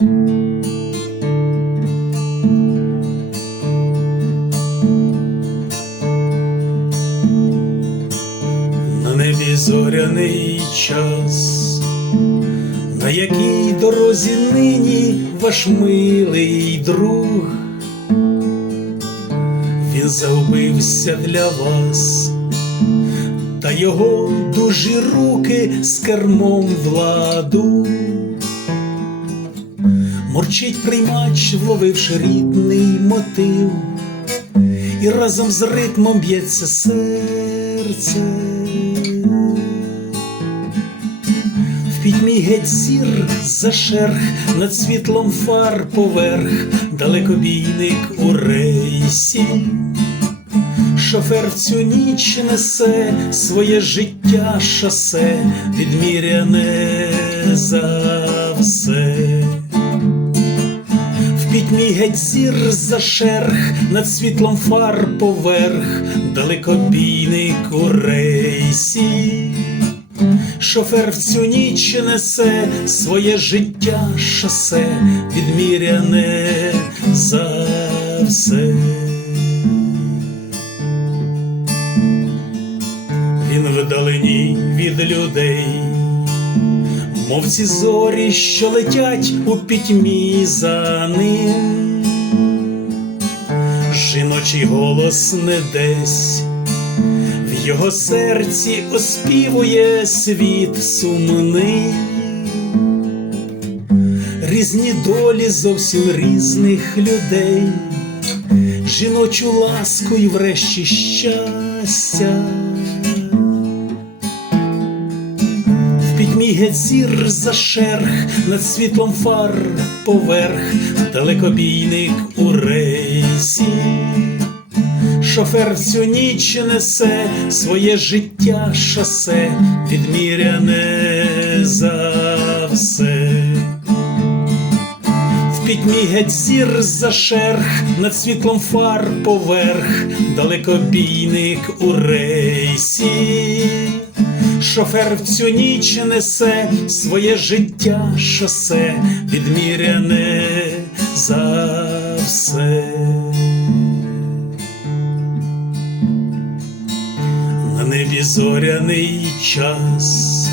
На небі зоряний час, на якій дорозі нині ваш милий друг, він загубився для вас, та його дужі руки з кермом владу. Мурчить приймач, вловивши рідний мотив, і разом з ритмом б'ється серце. В пітьмі геть зір за шерх, над світлом фар поверх, далекобійник у рейсі. Шофер в цю ніч несе своє життя шосе, відміряне за все. В пітьмі геть зір за шерх, над світлом фар поверх, далекобійник у рейсі. Шофер в цю ніч несе своє життя шосе, відміряне за все. Він вдалині від людей, мов ці зорі, що летять у пітьмі за ним. Жіночий голос не десь, в його серці оспівує світ сумний. Різні долі зовсім різних людей, жіночу ласку і врешті щастя. Пітьмі за шерх, над світлом фар поверх, далекобійник у рейсі. Шофер всю ніч несе своє життя шосе, відміряне за все. В пітьмі геть зір за шерх, над світлом фар поверх, далекобійник у рейсі. Шофер в цю ніч несе своє життя шосе, відміряне за все. На небі зоряний час,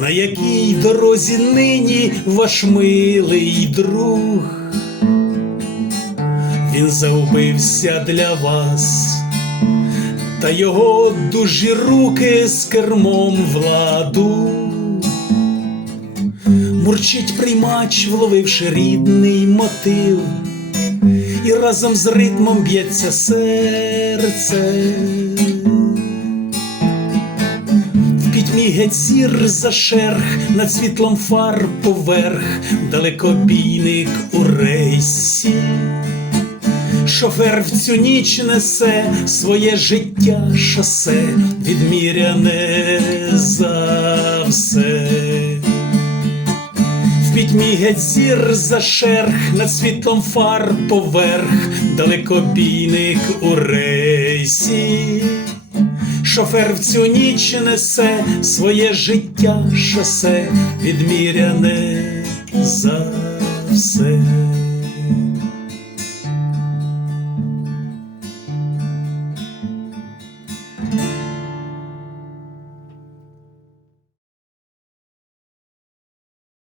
на якій дорозі нині ваш милий друг, він загубився для вас, та його дужі руки з кермом владу. Мурчить приймач, вловивши рідний мотив, і разом з ритмом б'ється серце. Пітьмі геть за шерх, над світлом фар поверх, далекобійник у рейсі. Шофер в цю ніч несе своє життя шосе, відміряне за все. В пітьмі геть зір за шерх, над світлом фар поверх, далекобійник у рейсі. Шофер в цю ніч несе своє життя шосе, відміряне за все.